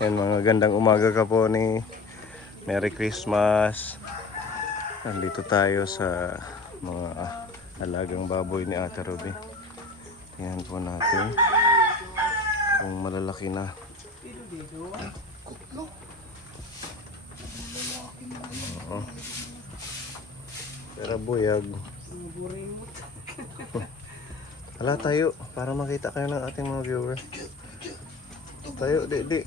Yan, mga gandang umaga ka po ni Merry Christmas. Nandito tayo sa mga alagang baboy ni Ate Ruby. Tingnan po natin kung malalaki na. Oo. Pero buyag. Hala tayo para makita kayo ng ating mga viewers. Tayo, di.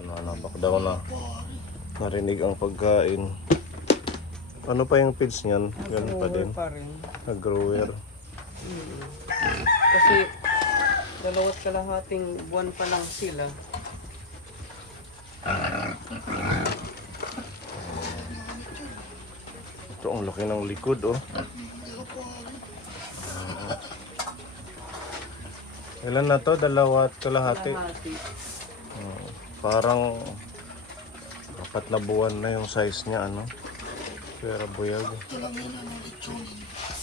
Ano, bak daw na narinig ang pagkain. Ano pa yung feeds niyan? Ganun pa din. Nag-grower. Kasi dalawat kalahating buwan pa lang sila. Ito ang laki ng likod, oh. Ilan na to? Dalawa at kalahati. Parang 4 na buwan na yung size niya, ano. Pero buyag.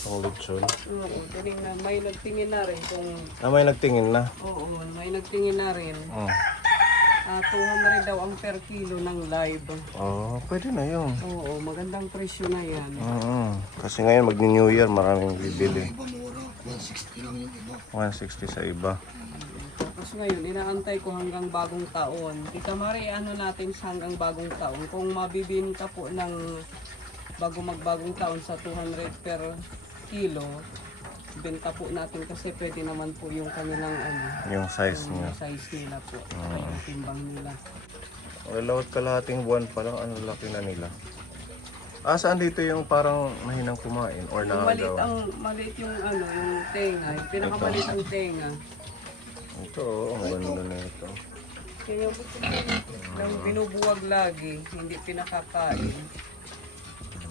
Ang lechon. Oo, galing na. May nagtingin na rin kung... May nagtingin na. Oo, may nagtingin na rin. 200 daw ang per kilo ng live. Oh, pwede na yun. Oo, magandang presyo na yan. Kasi ngayon mag-New Year, maraming bibili. 160 sa iba. Tapos ngayon, inaantay ko hanggang bagong taon. Tita Marie, ano natin sa hanggang bagong taon? Kung mabibinta po ng bago magbagong taon sa 200 per kilo, benta po natin kasi pwede naman po yung kanilang Yung size yung niya. size nila po. Yung timbang nila. Lawat kalahating buwan pa lang, ano laki na nila. Saan dito yung parang mahinang kumain or nakagawa? Maliit yung yung tenga, yung pinakamaliit ang tenga. Ito, ang ganda na ito. Kaya lang binubuwag lagi, hindi pinakakain.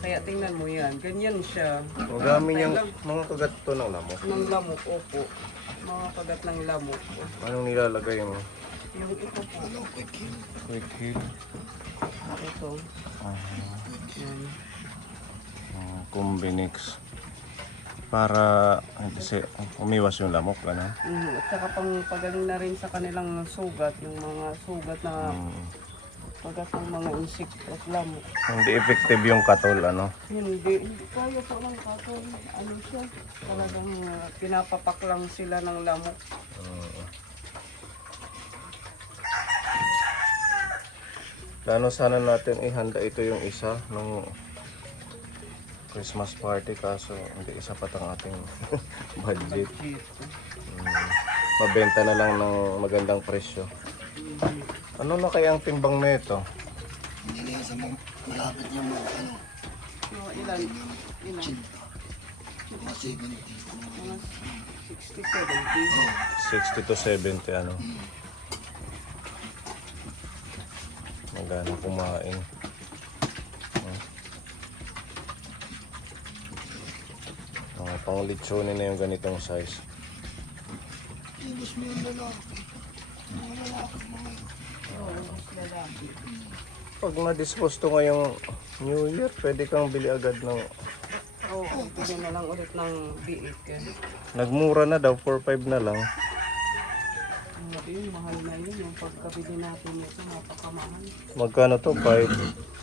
Kaya tingnan mo yan, ganyan siya. Magami niyang mga kagat to ng lamok. Ng lamok, opo. Mga kagat ng lamok. Anong nilalagay mo? Yung ito po. Quick heal. Ito. Yan. Combinix. Para umiwas yung lamok, ano? At saka pang pagaling na rin sa kanilang sugat, yung mga sugat na sugat ng mga insekto at lamok. Hindi effective yung katol, ano? Hindi kaya po ng katol. Ano siya? Talagang pinapapak lang sila ng lamok. Plano sana natin ihanda ito yung isa nung Christmas party, kaso hindi isa pa ang ating budget. Mabenta na lang ng magandang presyo. Ano na kaya ang timbang na ito? Hindi sa mga malapit niya mga Ilan? mga 70. Mga 60, 70. 60 to 70, ano? Magana kumain. Pang lechonin na yung ganitong size. Ibus mo yung lalaki. Mga lalaki mga Pag na-dispose to ngayong New Year, pwede kang bili agad ng... Oo, bigyan na lang ulit ng biik. Nagmura na daw, 4-5 na lang. Yun, mahal na yun. Yung pagkabili natin ito, napakamahal. Magkano to? 5?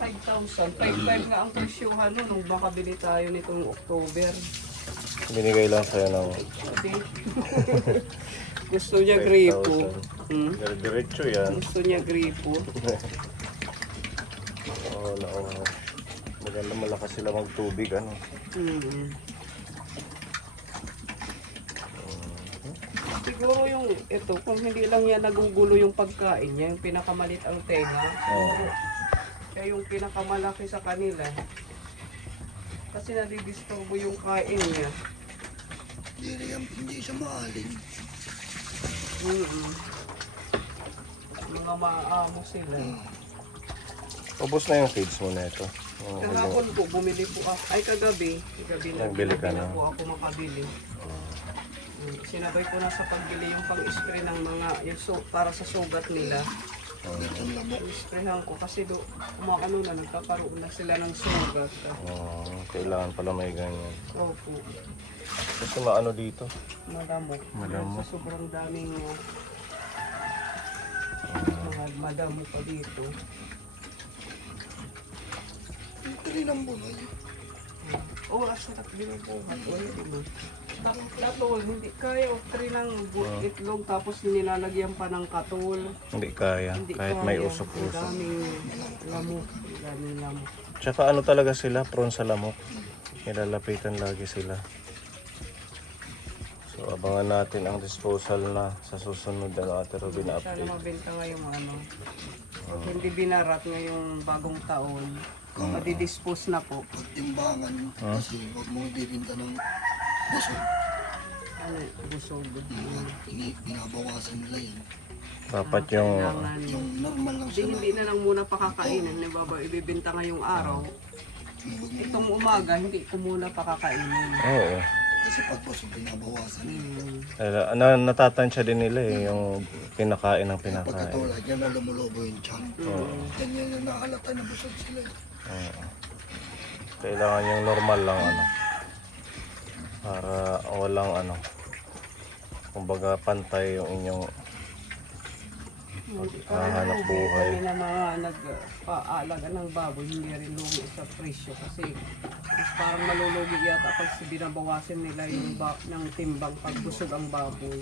5,000. 5,500 nga ang presyuhan nun nung makabili tayo nitong October. Binigay lang sa'yo ng... Okay. Gusto niya gripo. 5,000. Diretso yan. Gusto niya gripo. Oo. Maganda, malakas sila magtubig, ano? Siguro yung ito, kung hindi lang yan nagugulo yung pagkain niya, yung pinakamalit ang tenga. Kaya yung pinakamalaki sa kanila. Kasi nadidisturbo yung kain niya. hindi siya maalim. Mga maamo sila. Ubus na yung feeds mo na ito. Kahapon po, bumili po ako. Ay, kagabi. Nagbili ka na. po ako makabili. Sinabay ko na sa pagbili yung pang-spray ng mga, para sa sugat nila. Lechon lamok. Isprehan ko kasi umaano na, nagkakaroon na sila ng sugat. Kailangan pala may ganyan. Opo, Kasi maano dito? madamok. Madamok. Sa sobrang daming madamok pa dito. Yung tali ng bunay. Oo, sarap din ang buhat. Wala din mo. Katol, hindi kaya. Try ng itlog tapos nilalagyan pa ng katol. Hindi kaya. Hindi Kahit may kaya. usok-usok. Daming lamok. Daming lamok. Tsaka ano talaga sila, prone sa lamok. Nilalapitan lagi sila. So abangan natin ang disposal na sa susunod na Ate Robin Sana update. mabenta ngayong ano. Pag hindi binarat ngayong bagong taon, madidispose na po. Pagtimbangan. Kasi huwag mo bibinta ng busog. Ano, busog. Binabawasan nila yan. Dapat yung Kailangan. Yung normal lang Hindi, sila. hindi na lang muna pakakainin. Halimbawa, ibibenta ngayong araw. Itong umaga, hindi ko muna pakakainin. oo. Kasi pag busog, binabawasan nila. Natatansya din nila eh, yung pinakain ng pinakain. Pagkatulad, yan na lumulobo yung tiyan. Ganyan yung nahalata na busog sila. Kailangan yung normal lang ano. Para walang ano. Kumbaga pantay yung inyong hanap buhay. Kami na mga nagpaalaga ng baboy, hindi rin lugi sa presyo. Kasi mas parang malulugi yata pag binabawasan nila yung ng timbang pag busog ang baboy.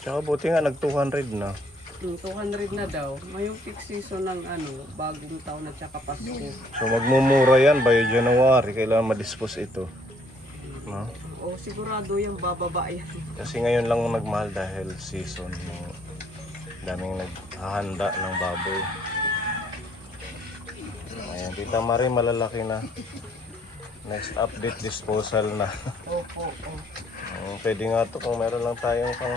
Tsaka buti nga nag 200 na. Yung 200 na daw, ngayong peak season ng ano, bagong taon at saka Pasko. So magmumura yan by January. Kailangan ma-dispose ito. No? O sigurado yung bababa yan. Kasi ngayon lang nagmahal dahil season. Daming naghahanda ng baboy. Ayan, Tita Marie, malalaki na. Next update, disposal na. Opo, Pwede nga to kung meron lang tayong pang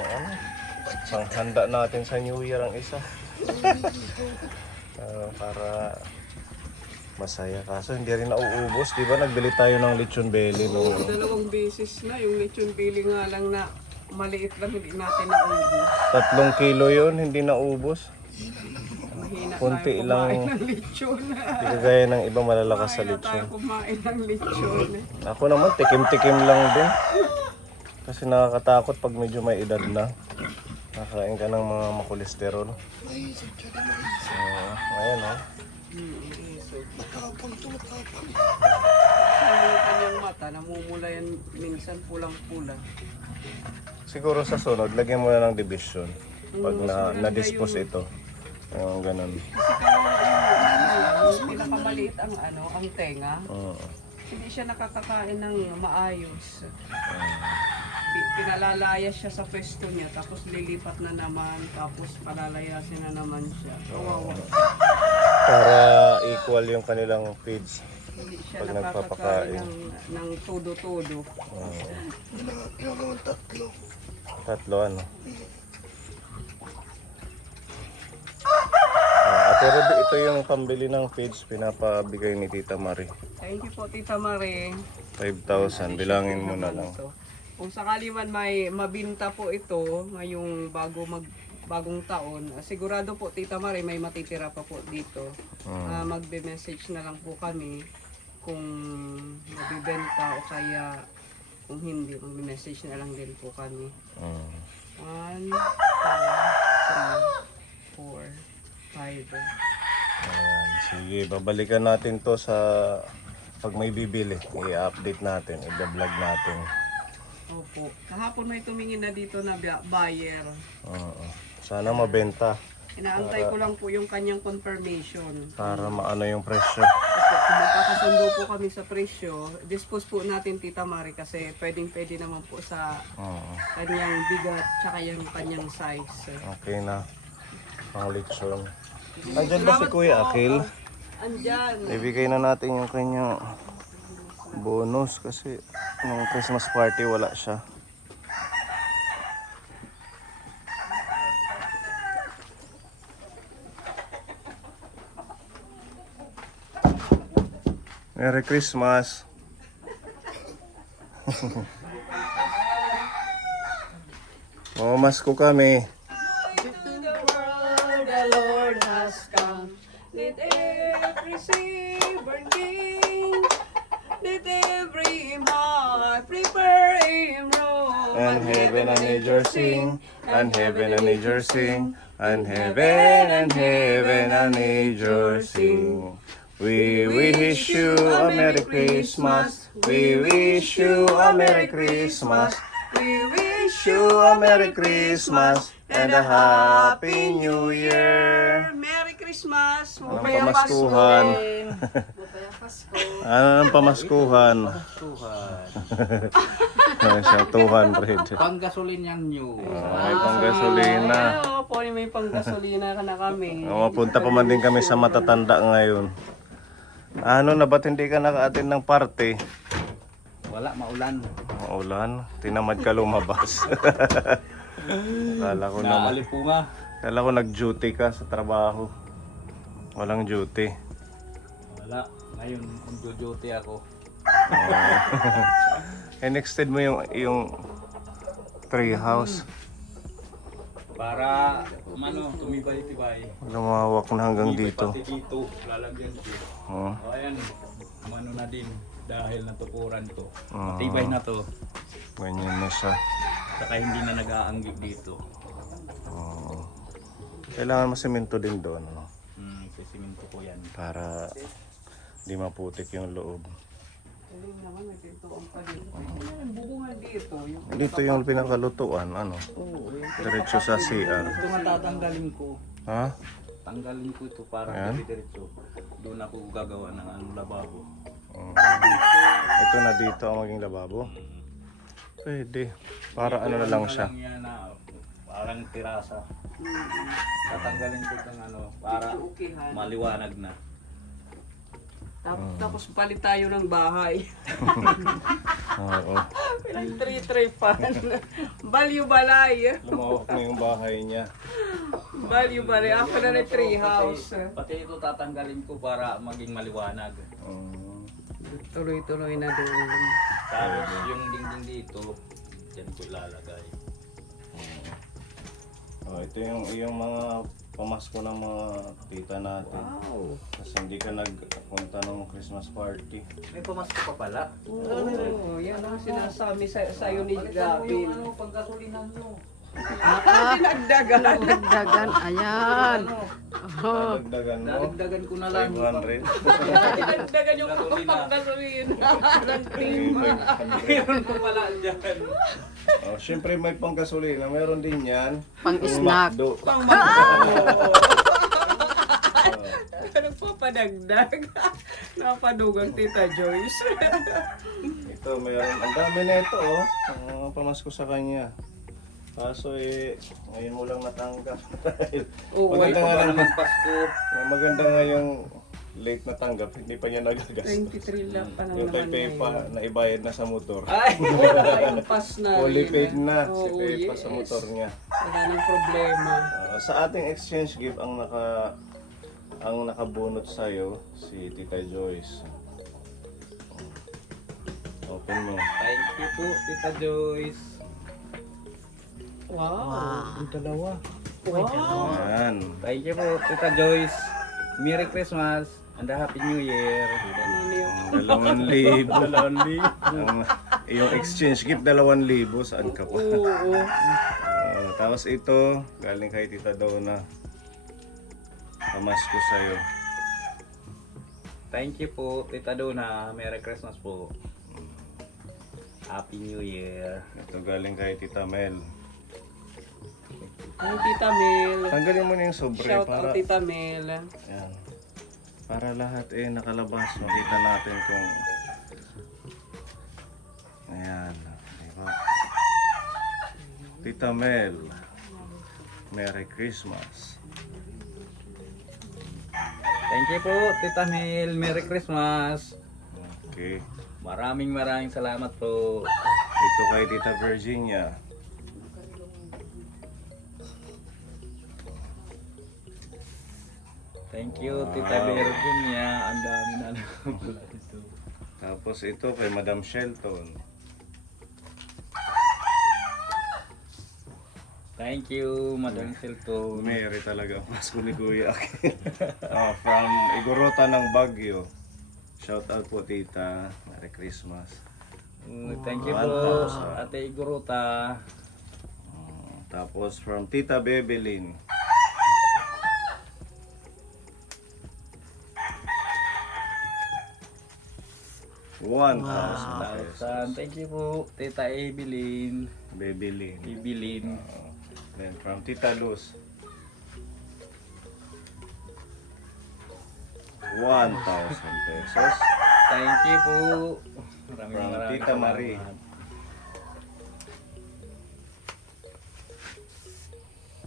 handa natin sa New Year ang isa. Para masaya. Kaso hindi rin nauubos. Di ba nagbili tayo ng lechon belly no? Dalawang beses na, yung lechon pili nga lang na maliit lang, hindi natin naubos. 3 kilo yun, hindi naubos. Mahina Konti tayo lang. kumain ng lechon. Hindi kagaya ng iba malalakas sa Mahina tayo lechon. kumain ng lechon. Ako naman, tikim-tikim lang din. Kasi nakakatakot pag medyo may edad na. Nakain ka ng mga makolesterol. Maisip siya din maisip. Ayan o. Matapang to, matapang. Yung kanyang mata, namumula yan minsan pulang-pula. Siguro sa sunod, lagyan mo na ng division. Pag na-dispose ito. Yung ganun. Yung pinakamaliit ang ano, ang tenga. Hindi siya nakakakain ng maayos. Pinalalayas siya sa pwesto niya, tapos lilipat na naman, tapos palalayasin na naman siya. Kawawa. Para equal yung kanilang feeds. Hindi siya Pag nakakakain nagpapakain. ng todo-todo. Ginagawang tatlo. 3 ano. Ate Ruby, ito yung pambili ng feeds pinapabigay ni Tita Marie. Thank you po, Tita Marie. 5,000, bilangin mo na lang. Kung sakali man may mabinta po ito ngayong bagong taon, sigurado po Tita Marie may matitira pa po dito. Magbe-message na lang po kami kung mabibenta o kaya kung hindi, magbe-message na lang din po kami. 1, 2, 3, 4, 5. Ayan, sige, babalikan natin to sa pag may bibili. I-update natin, i-vlog natin. Opo. Kahapon may tumingin na dito na buyer. Sana mabenta Inaantay ko lang po yung kanyang confirmation. para maano yung presyo. Opo, kung magkakasundo po kami sa presyo, dispose po natin Tita Marie kasi pwedeng-pwede naman po sa kanyang bigat tsaka yung kanyang size. Okay na. Ang lechon. Andyan ba si Kuya Akil? Andyan. Ibigay na natin yung kanyang bonus kasi nung Christmas party wala siya. Merry Christmas! Mamasko kami. To the world, a I prefer in Rome. And heaven and nature sing, and heaven and nature sing, and heaven and nature sing. We wish you a Merry Christmas. We wish you a Merry Christmas. We wish you a Merry Christmas and a Happy New Year. Merry Christmas! Anong Mapayang pamaskuhan? Mapayang Pasko. Ano ng pamaskuhan? Ano siya, 200. Panggasolin yan nyo. Ay, panggasolina. Oo, po, may panggasolina ka na kami. Mapunta pa man din kami sa matatanda ngayon. Ano na ba't hindi ka naka-attend ng party? Wala, maulan. Maulan, tinamad ka lumabas. Kala ko naman. Naalipunga. Kala ko nag-duty ka sa trabaho. Walang duty. Wala. Ngayon, duty ako. Inextend mo yung tree house. Para, tumibay-tibay. Lumawak na hanggang dito. Pati dito, lalagyan ko. Oh. O ayan, na din. Dahil natukuran to. Ah. Matibay na to. Ganyan na siya. Saka hindi na nag-aanggig dito. Oh. Kailangan masemento din doon, no? Sisiminto ko yan. Para di maputik yung loob. Galing naman, may pintuan pa dito. Ang bubungan dito. Dito yung pinakalutuan, ano? Oo, Diretso sa CR. Ito nga tatanggalin ko. Ha? Tanggalin ko ito para Ayan. diretso. Doon ako gagawa ng lababo. Ito na dito ang maging lababo. Pwede. Para ano na lang siya. Yan na, parang tirasa. Tatanggalin ko ng para Ukihan. maliwanag na. Tapos palit tayo ng bahay. Oo. Pinag-tripan. Balyo balay. Lumawak na yung bahay niya. Balyo balay. Ako na na tree house. Pati ito tatanggalin ko para maging maliwanag. Tuloy-tuloy na doon. Tapos yung dingding dito, dyan ko ilalagay. Oh, ito yung mga pamasko ng mga tita natin. Wow. Kasi hindi ka nagpunta ng Christmas party. May pamasko pa pala. Oo, yan ang sinasabi sa'yo ni Gavin. Pagkasulinan nyo. Dinagdagan. Dagdagan, ayan. Oh, Dagdagan mo. Dadagdagan ko na lang. 500. Dinagdagan yung panggasolina. Ng team. Meron ko pala dyan. Oh, syempre may panggasolina. Meron din yan. pang-snack. McDo. Nagpapadagdag. Napadugang Tita Joyce. Ito, meron. Ang dami na ito, oh. Pamasko sa kanya. Kaso ngayon mo lang natanggap. Oo, maganda nga lang, Pasko. maganda nga yung late natanggap, hindi pa niya nagagas. 23 lang pa Yung kay naman Pepa, naibayad na sa motor. Ay! Yung pass na. Fully rin. paid na si Oo, Pepa yes. sa motor niya. Wala nang problema. Sa ating exchange gift, ang nakabunot sa'yo, si Tita Joyce. Open mo. Thank you po, Tita Joyce. Wow. Dalawa. Wow. Ayan. Thank you po, Tita Joyce. Merry Christmas and a Happy New Year. 2,000. Yung exchange gift, 2,000. Saan ka pa? Oo. Tapos ito, galing kay Tita Donna. Pamasko sa'yo. Thank you po, Tita Donna. Merry Christmas po. Happy New Year. Ito galing kay Tita Mel. Ang Tita Mel. Tanggalin mo na yung sobre Shout para... out Tita Mel. Ayan. Para lahat nakalabas. Makita natin kung... Ayan. Diba? Tita Mel. Merry Christmas. Thank you po, Tita Mel. Merry Christmas. Okay. Maraming salamat po. Ito kay Tita Virginia. Thank you, Tita Virginia. Ang dami na pala ito. Tapos ito kay Madam Shelton. Thank you, Madam Silton. Merry talaga ang Pasko ni Kuya. From Igorota ng Baguio. Shout out po tita. Merry Christmas. Thank you po, 1,000. Ate Guruta. Tapos from Tita Bebelin. 1,000 pesos. 1,000. Thank you po, Tita Evelyn. Bebelin. Evelyn. Then from Tita Luz. 1,000 pesos. Thank you po. From Tita Marie. salamat.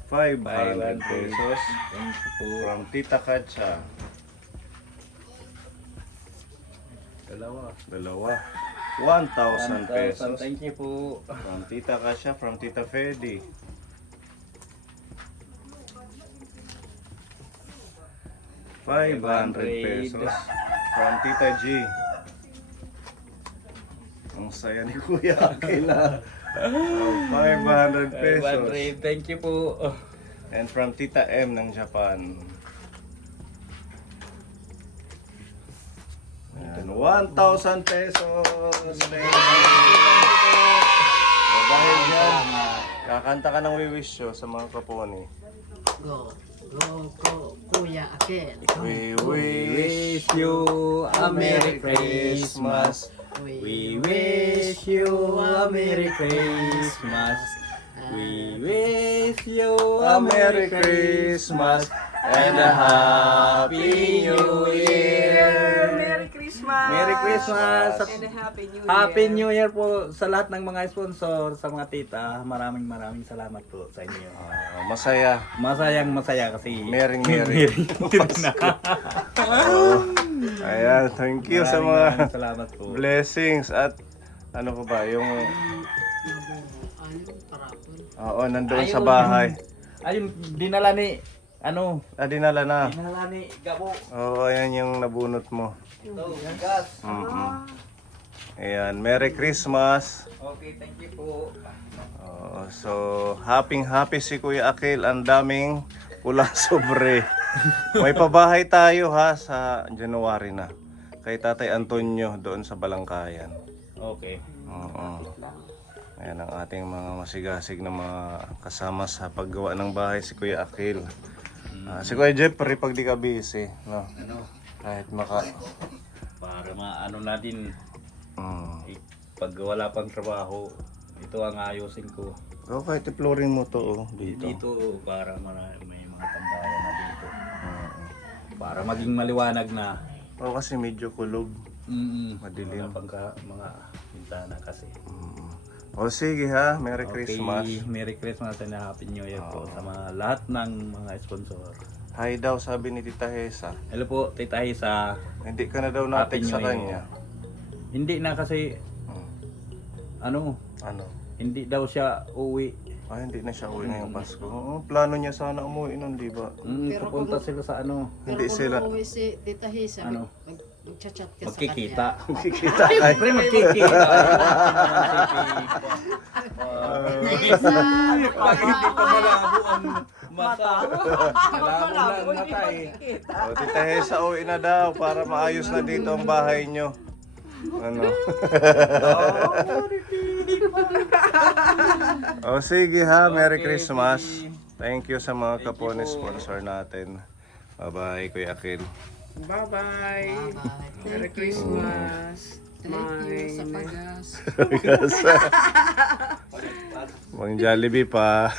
500 pesos. Thank you po. From Tita Katsa. Dalawa. 1,000 pesos. Thank you po. From Tita Kasha, from Tita Fedi. 500 pesos. From Tita G. Ang saya ni Kuya Akila. 500 pesos. 500. Thank you po. And from Tita M ng Japan. Ayan, 1,000 pesos. Thank you. Dahil dyan, kakanta ka ng We Wish You sa mga kaponi. Go, Kuya Akil. We Wish you a Merry Christmas. We wish you a Merry Christmas. We wish you a Merry Christmas and a Happy New Year. Merry Christmas! Merry Christmas! And a Happy New Year! Happy New Year po sa lahat ng mga sponsor, sa mga tita. Maraming salamat po sa inyo. Masaya. Masaya kasi Merry. Oh, Ayan, thank you sa mga salamat po. blessings at ano pa ba, yung oo, nandoon sa bahay. Ayun, dinala ni Dinala na. dinala ni Gabo. Oo, ayan yung nabunot mo. Ito, gas. Ayan, Merry Christmas. Okay, thank you po. So, happy si Kuya Akil. Ang daming ulang sobre. May pabahay tayo ha sa January na. Kay Tatay Antonio doon sa Balangkayan. Okay. Oo. Ayan ang ating mga masigasig na mga kasama sa paggawa ng bahay si Kuya Akil. Si Kuya Jeffrey pag di ka busy, no? Ano, Kahit maka para maano natin mm. pag wala pang trabaho, ito ang ayusin ko. O kahit i-flooring mo to oh, dito. Dito para may mga tambayan na dito. Para maging maliwanag na. O kasi medyo kulog. Madilim. Wala pang mga bintana kasi. O sige ha, Merry Okay, Christmas. Merry Christmas and Happy New Year po sa mga lahat ng mga sponsor. Hi daw sabi ni Tita Hesa. Hello po, Tita Hisa. Hindi ka na daw Happy natin sa New Year. kanya. Hindi na kasi Ano? hindi daw siya uwi. Hindi na siya uwi ngayong Pasko. Plano niya sana umuwi nun, di ba? Pupunta sila sa Hindi sila. Pero kung uuwi si Tita Hisa, Ano? magchat-chat ka Magkikita. Kikita ay. Siyempre magkikita. Pag hindi pa malabo ang mata. Malabo na ang mata eh. O, Tita Hesa, uwi na daw para maayos na dito ang bahay nyo. Ano? O sige ha, Merry Christmas. Thank you sa mga kapone sponsor natin. Bye-bye, Kuya Akil. Bye-bye! Bye-bye. Merry Christmas! Thank you sa pagas. Mang Jollibee pa.